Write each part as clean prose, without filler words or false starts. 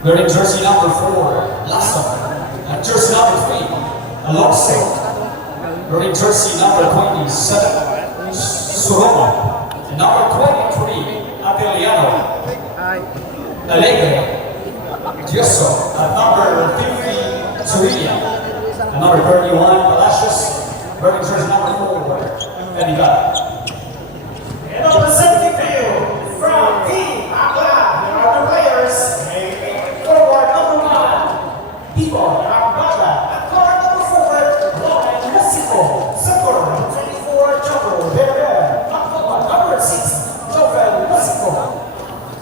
Wearing jersey number 4, Lasso. And jersey number 3, Alonso. Wearing jersey number 27, Suromo. And number 23, Ateliano. Alegre. Giosso. At number 50, Surilla. And number 31, Palacios. Wearing jersey number 4, Edigar. And on the safety field, from Team Akla, there are the players. Forward number 1, Tibor Akbala. At guard number 4, Roman Mexico. Center number 24, Joko Verder. At guard number 6, Jovel Mexico.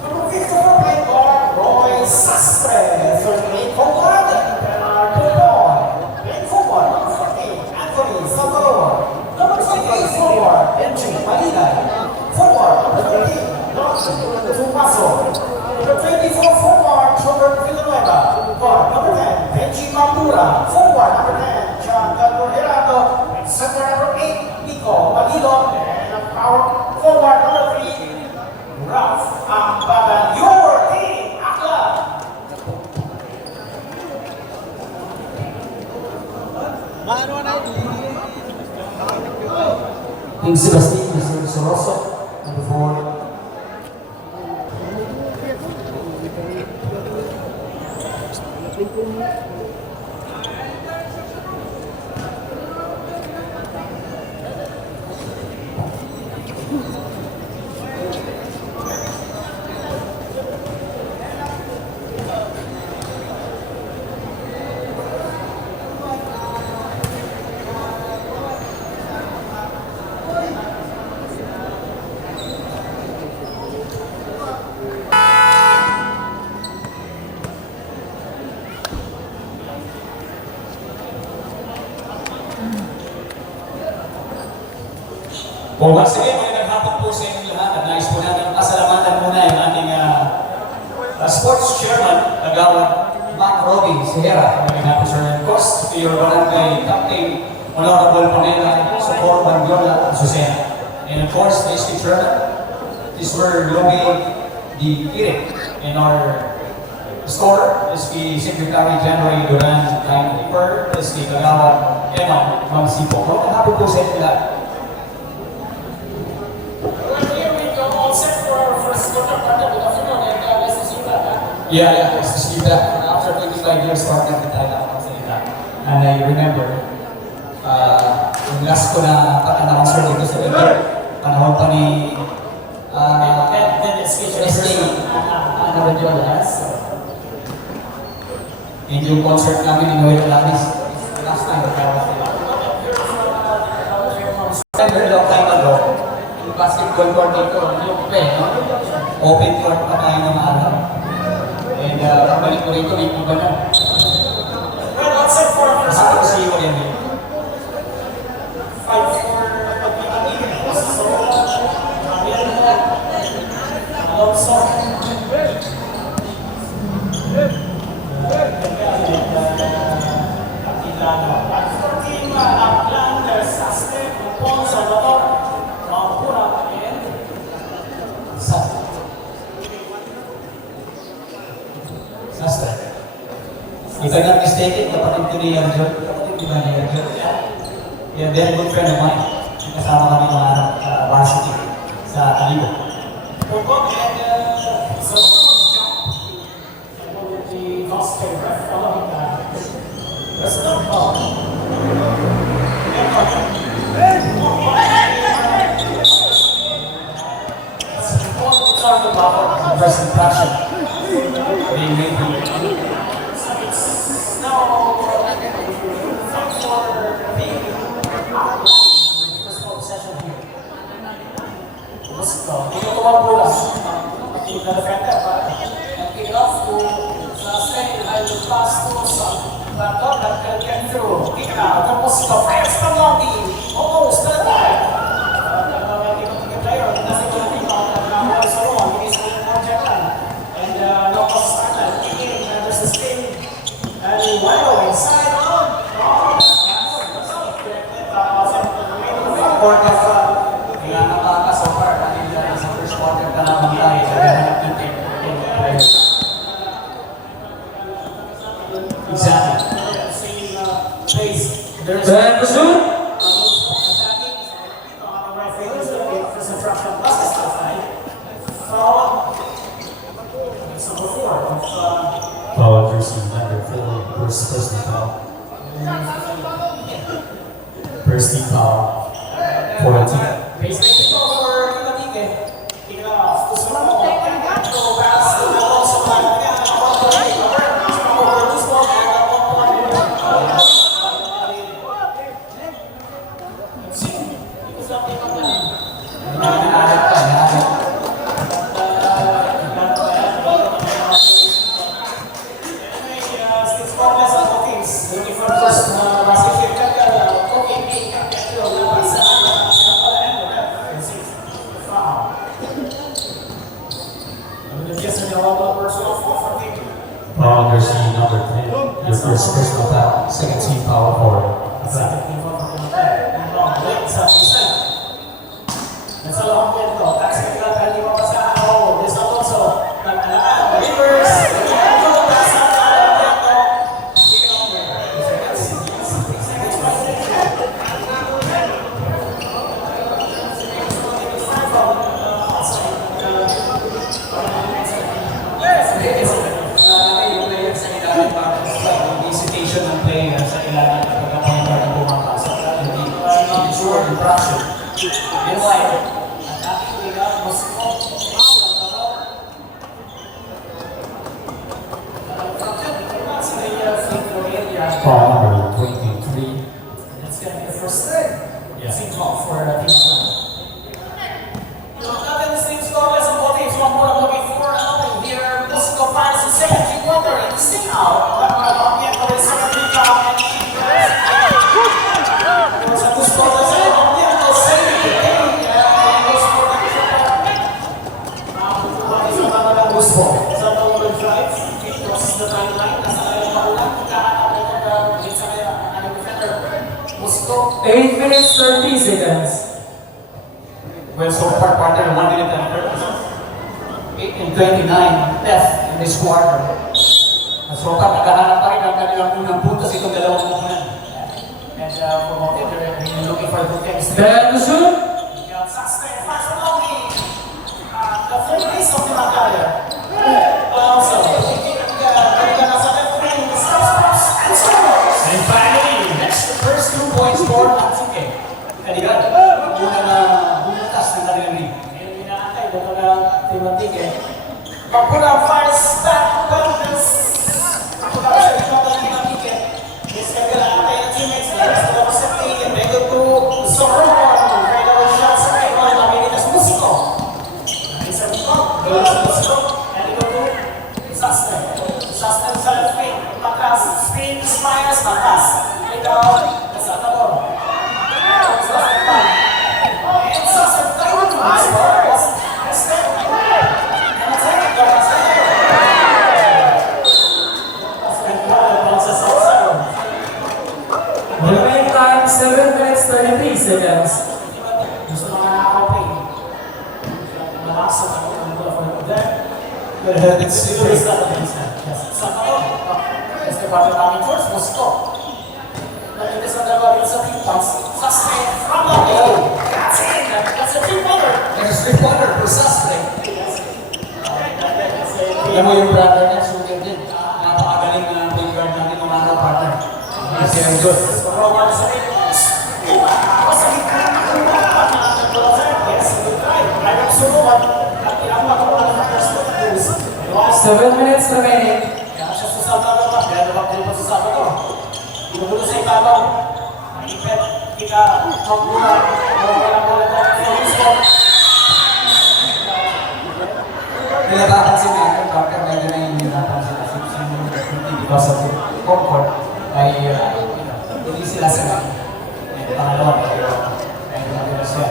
Number 54, playing guard, Roy Sastre. 38, forward, Bernard Dupont. Playing forward, number 14, Anthony Salvador. Number 28, forward, Benji Malina. Forward, number 13, Ron Tupaso. Number 24, forward, Robert Villanueva. Guard, number 10, Benji Mambura. Forward, number 10, John Gallo Herado. And center, number 8, Nico Malido. And power forward, number 3, Ralph Ambaban. Your team, Akla. King Sebastian, Mr. Soroso, number 4. Well, once again, magandang hapon po sa inyong lahat at nais po natin pasalamatan muna yung ating sports chairman, Agawad Mac Roby Sierra. Magandang hapon, sir. And of course, to your barangay captain, Honorable Panela Socorro Bandiola Azucena. And of course, the SK chairman, this were Lobe Di Kirek. And our store, SK Secretary General Duran Timekeeper, SK Agawad Eman Mamsipo. Magandang hapon po sa inyong lahat. Yeah, it's to see that after 25 years started the Thailand Salita. And I remember, yung last ko na pag-announcer dito sa Liga, panahon pa ni SK and yung concert namin ni Noel Alanis, last time nagkaroon sila. Very long time ago, yung basketball court dito, yung open court pa tayo na maalam. And pabalik ko rito, may iba na. Well, outside for our first Ako si Iwo yan eh. 5-4 Alonso. Atilano. At 14, Aklan, Sastre, Pupon, Salvador, Mampura, and Sastre. Sastre. If I'm not mistaken, kapatid ko ni Arjun. Kapatid ko ni Arjun. Yeah, very good friend of mine. Kasama kami mga varsity sa Alibo. Pupon and Salvador's jump. With the gospel ref following the president of first impression. They may be. So it's now time for the first session here. Gusto. Ito tumang bulas. Team na defender. Kick off to Sastre. I will pass to Sandor that can get through. Kick out. Tapos ito. Fires from Longi. Almost the line. Player. Nasa ko natin mga sa roon. And no cost started. Kicking. There's the spin. And wow. Inside on. Court of kaya napaka so far dahil sa first quarter ka lamang tayo sa ganap ng players. Exactly. Same pace. There's Then shoot. attacking. My favorite is the instruction. That's the side. Foul. It's number 4 of Foul jersey number 4, first team foul. First team foul for the team. Base making goal for Kinatique. Kicking off. Gusto mo. Go pass. Also, looking for first basket. Foul jersey number 10, your first personal foul, second team foul for the team. Visitation ng player sa ilalim ng pagkakaroon ng pumapasok at hindi ensure the traction. Meanwhile, ang ating liga, Moscow, foul number 23. That's gonna be the first thing. Yeah. Team foul for Team Plan. Natin is team scoreless ang both teams. One more looking for here. Moscow finds the second team quarter and still out. Second team foul and sa gusto ko sa Ito saving the game. Gusto sa number 5. It crosses the timeline. Nasa kanyang makulang. Kahanap ito sa kanyang defender. Moscow. 8 minutes 30 seconds. Well, so far, partner, 1 minute and 8 and 29 left in this quarter. So far, naghahanap pa rin ang kanilang unang puntos itong dalawang munan. And for Mountain, they're looking for good things. Then shoot. Suspect flash from Loki. The full race of the Magdalena. Also, nasa left wing, stops and scores. And finally, that's the first 2 points for Atsuke. Kaligan, una na bumutas ng kanilang lead. Ngayon, inaantay, buto na Timothy. Pagpuna fires back, bonus. Pagpuna siya dito ng Timothy. This guy will antay ng teammates. Next, the Pacific, and they go to Socorro. Right away shots, right away, mabilitas Musico. Isa dito, goes to Musico, and they go to Susten. Susten sa left wing. Pagkas, spin, spires, pagkas. Ikaw, nasa tabor. Susten pa. And Susten, tayo to Musico. Susten. And it's like, Remaining time 7 minutes 33 seconds. gusto mga nakaka-play. Malaksan ako ng bola for there. It's serious na natin siya. Sa ako, este parte namin first, Moscow. Nalitis ang dalawa rin sa team pass. Sustain from the goal. That's it. That's a three-pointer. There's 3-pointer for Sastre. Alam mo yung brother niya, shooter din. Napakagaling na point guard natin ng mga partner. Yes, very good. Robert sa rin. Ako sa gitna. Yes, good try. Ayaw sumukat. At tinamag ko ang first goals. 7 minutes remaining. Kaya siya susama ka ba? Kaya naman kayo susama ko. Inugulo sa ibabaw. Naipet, kita, magbulan. Walang bola tayo sa Houston. Nilabakansin na yung partner, medyo na yung nilabakansin na because of the home court ay hindi sila sila. Pangalawa, ay nagawin siya.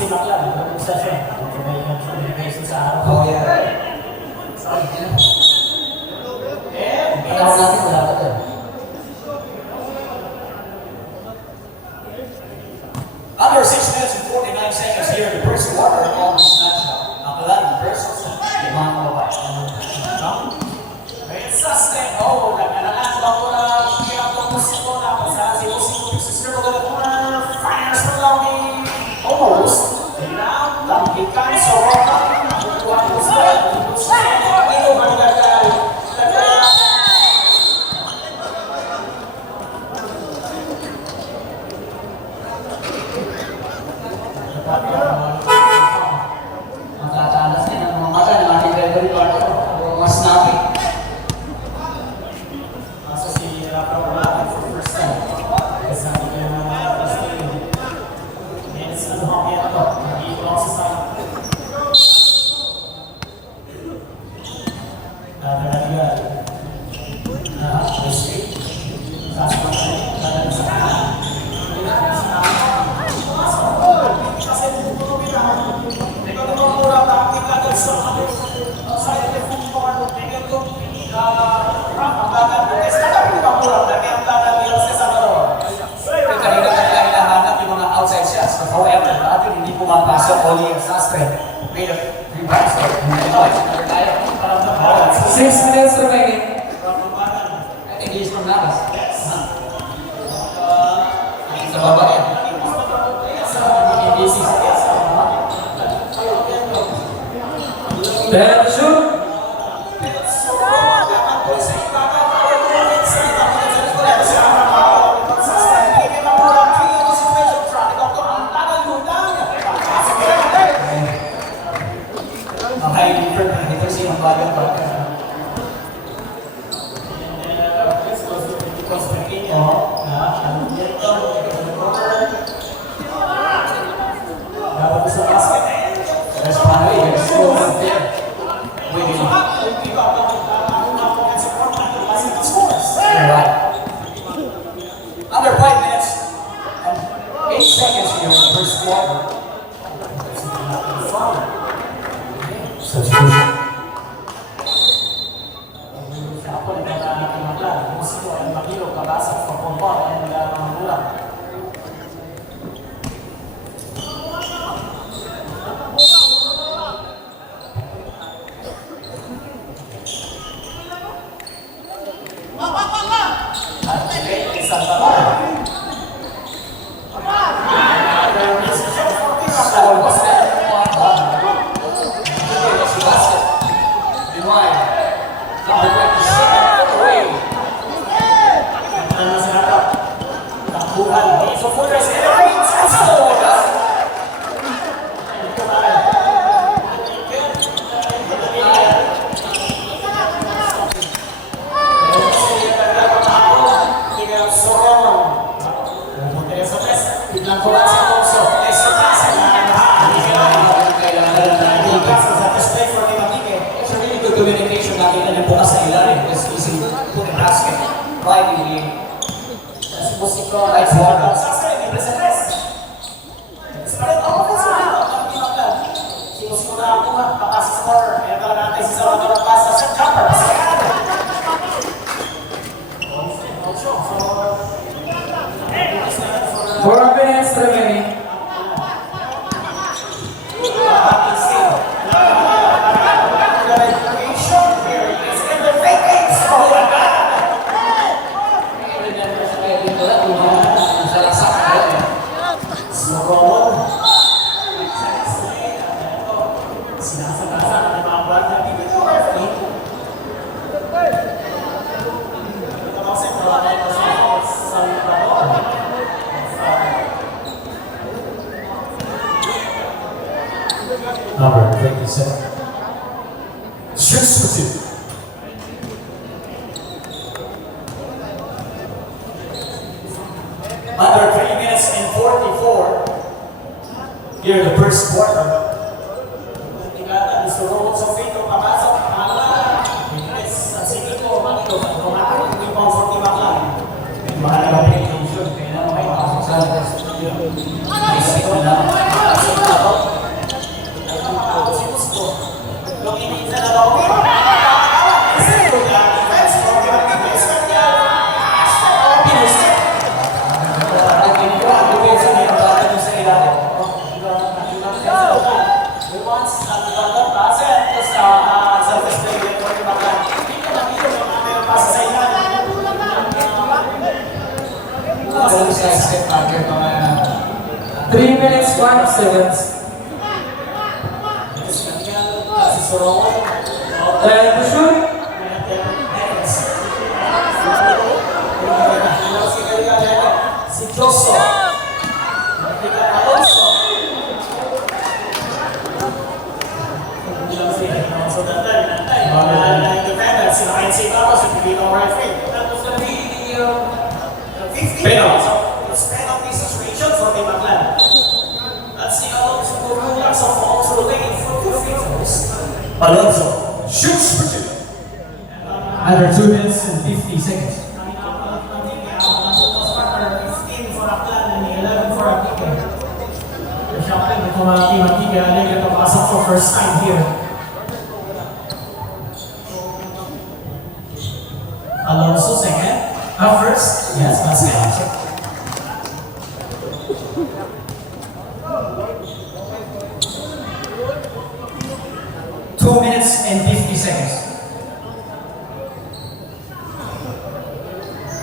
si Maclan, yung session. May communication sa araw. Oh, yeah. Sorry, yun. And Tawag natin, wala ka doon. Under 6 minutes and 49 seconds here in the first quarter of this matchup. Maclan versus Limang Mabay. may sustain. Oh, nagkanalaan ba ko na pinag-focus ko na sa si Musiko Sister ko na finals na lang ni almost. Now, tampikan sa roka. Kukuha ko sa ito ba nagkakaroon? Matatalas din ang mga mata ng ating favorite partner. Mas natin. Masa si Rafa wala for first time. Kasama niya na first time. And sa luhang yan ito. Nag-iipo lang sa sama. Nagalagal. First time. Sasama ka rin. Nagalagal sa kanan. Kasi bubulong yun ako. Ikaw naman mura bakit ka doon sa telephone mo ano. Tingnan ko. Ang bagat mo. Kaya naman mura. Kaya ang bagat nila sa Salvador. Kanina nila hinahanap yung mga outside shots. But however, natin hindi pumapasok Oli and Sastre. Made a rebound start. Number tayo. 6 minutes remaining. I think he's from Navas. Sa baba yan. This is Then shoot. Okay, different. Ito si ang bagong partner. There's finally a score up there. Waiting. Right. Under 5 minutes and 8 seconds here in the first quarter. Substitution. Communication natin na bukas sa ilalim is easy to the basket right in the right corner. Four minutes remaining. Number 27. Shoots for two. Under 3 minutes and 44 here in the first quarter. Mahalaga pa yung kaya naman may pasok sa lang sa step marker mga 3 minutes 1 seconds. Si Sorong. Time to shoot. Si Joso. Alonso. So that time, independent, sila kayo si Papa, si Pilito referee. That was gonna be 15 Penalty. So it's penalty situation for Team Aklan. That's the Alonso Corona, so falls to the lane for 2 free throws. Alonso shoots for 2. Under 2 minutes and 50 seconds. 15 for Aklan and 11 for Antigua. Siyempre, ito mga Team Antigua, ito pasok for first time here. Alonso second. First? Yes, that's it. 2 minutes and 50 seconds.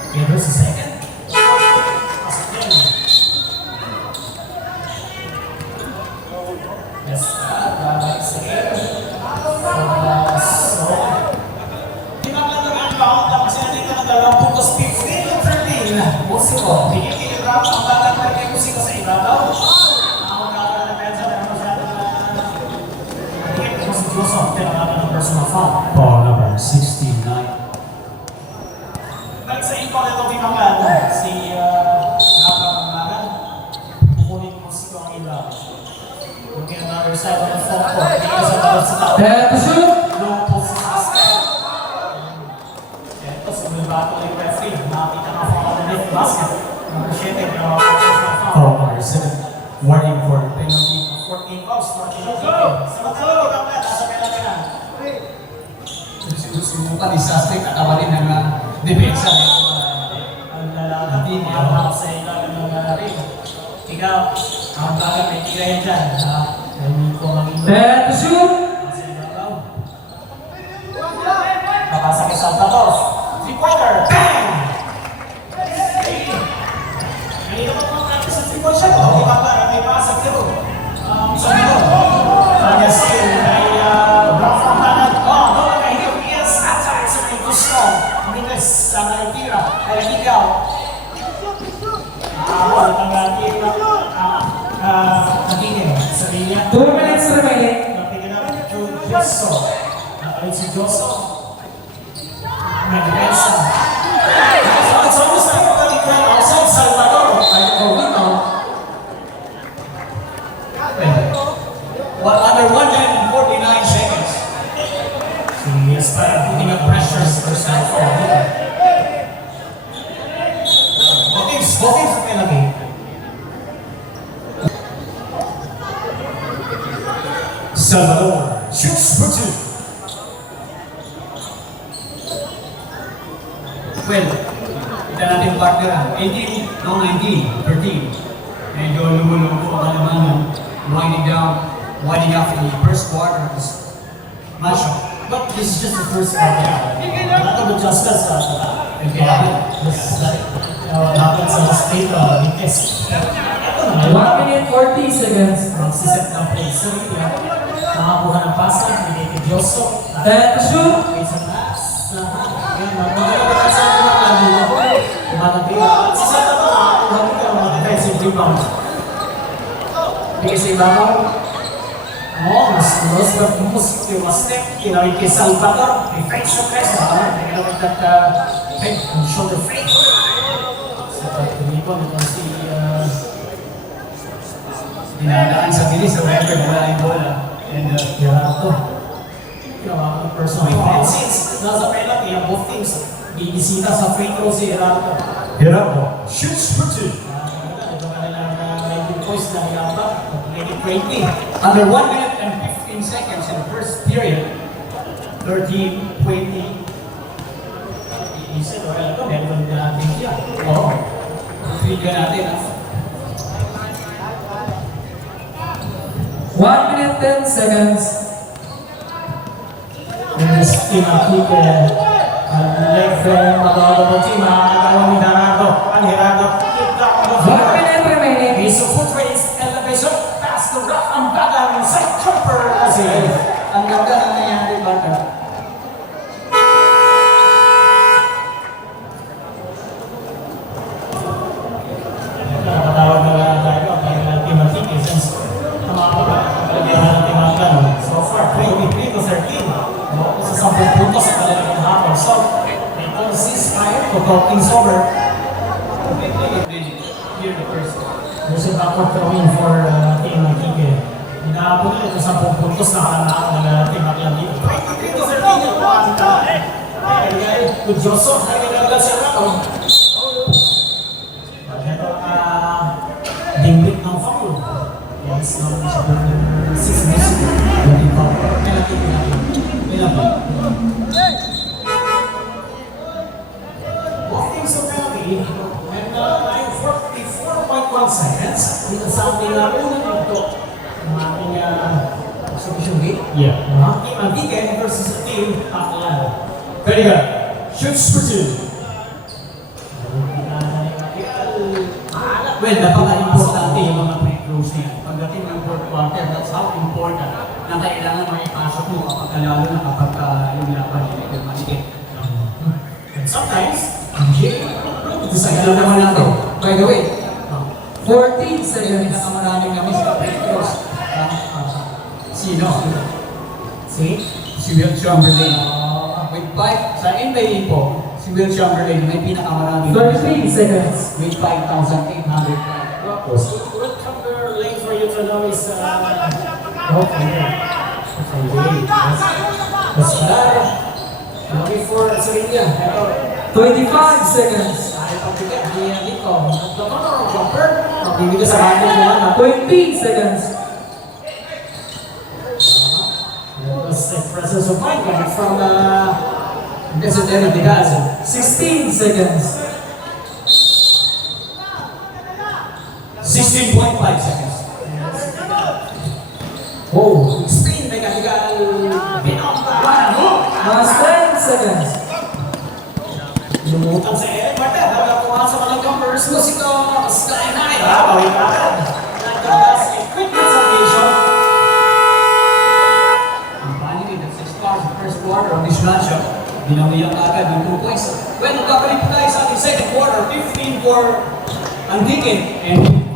Okay, here's the second. Again. Yes, that's again. So, di ba lang ang round lang kasi natin ang dalawang puntos 15 to 13. Musiko, bigyan round ang bagang na kay Musiko sa ibabaw. Ang bagang na pensa na masyadong bigyan ko si Joseph pero ng personal foul. Ball number 69. Balik sa ikaw na itong timbangan, si Rafa Pangmagan, kukunin mo si Kong Ila. Looking on the other side of the front court, hindi sa bawat sa tao. Time to shoot. Long post sa basket. Ito, sumibato yung referee. Nakita na foul underneath the basket. Number 7, pero personal foul. Ball number 7. Warning for penalty. 14 fouls, 14 fouls. Samantala, timbangan, nasa penalty na. Sinusubukan ni Sastek at awalin ng depensa. Ang lalakad, mahal sa ilalim ng ring. Ikaw, ang bagay may tigay dyan. Hindi ko maging Time to shoot. Papasok sa Salvador. 3-pointer. Bang! Hindi naman po natin sa 3-point shot. Hindi pa ba? May pasok dito. Sa dito. Kanya skill ay block from Tanan. No, nakahilip. Yes, attack sa may gusto. Minis sa Naitira. Ay ikaw. Wala kang natira. Nagiging sa linya. 2 minutes remaining. Napigil namin to Joso. Nakalit si Joso. Nag-resa. So, gusto ko kaligran outside Salvador. Ay, Corino. Under 149 seconds. Si Espada putting up pressures for Salvador. Bokings sa penalty. Salvador shoots for 2. Well, kita natin partner 18, no 19, 13. Medyo lumulong po ang kalamangan. Winding up the first quarter of this matchup. But this is just the first part. Not the justice. This happens on the state test. 1 minute 40 seconds. Magsiset ng play. So, nakakuha ng pasa. Binigay kay Joso. Time to shoot. Wait sa taas. Yan, magmamagay sa mga lalo. Kumatabi. Si Santa pa, nakakuha ka mga defensive rebound. Bigay sa ibabaw. Mas step, kinawin kay Salvador. May fake sa press. Nagawin that fake, shoulder fake. Sa pagpilipon, ito si Dinadaan sa bilis sa record, wala yung bola. And Gerardo. Ginawa ko ng personal foul. Since nasa penalty, ang both teams bibisita sa free throw si Gerardo. Gerardo shoots for 2. Ito kanilang 19 points na hinabak. Pag-20. Under 1 minute and 15 seconds in the first period. 13, 20. Iisip, wala ito. Meron na natin siya. Oo. Trigger natin, ha? 1 minute 10 seconds. There's Team Antique. Ang leg from mga team. Ang nagawa ni Gerardo. Ang Gerardo. Keep the call things over. Here the first. There's a backward throwing for Team Antique. Inaabot nila ito 10 puntos na kalanaan ng Team Antique. 23 to 13 yung pakita. Kudyoso, nagagalagal siya na ito. Ito dingwit ng foul. Yes, number 6 minutes. Hindi pa. Ilan po? Walking so penalty. And 44.1 seconds. Dito sa ating unang minuto ng ating exhibition game. Yeah. Team Antique versus Team Aklan. Very good. Shoots for two. Well, napaka-importante yung mga free throws niya. Pagdating ng fourth quarter, that's how important na kailangan maipasok mo kapag lalo na kapag yung laban nila yung malikit. And sometimes, Jay, Alam naman natin. By the way, 14 yung seconds. pinakamaraming kami sa free throws. Sino? Si Will Chamberlain. With 5, sa NBA po, si Will Chamberlain may pinakamaraming 33 seconds. with 5,805. So, what number lane for you to know is, okay. That's Ferrari. Looking for Serena. 25 seconds. Ay, pagbigat, niya dito. Nagkakaroon ng jumper. Bibigay sa akin nila na 20 seconds. the presence of mind coming from President Diaz. 16 seconds. 16.5 seconds. oh, spin mechanical Last 10 seconds. lumutang sa Eric Martin habang kumahan sa mga numbers musiko Sky High bawin ka nagkagas equipment citation. Finally, that's the start of the first quarter of this matchup. Binawiyan agad yung 2 points. Well, magkakalit tayo sa ating second quarter, 15 for Antique and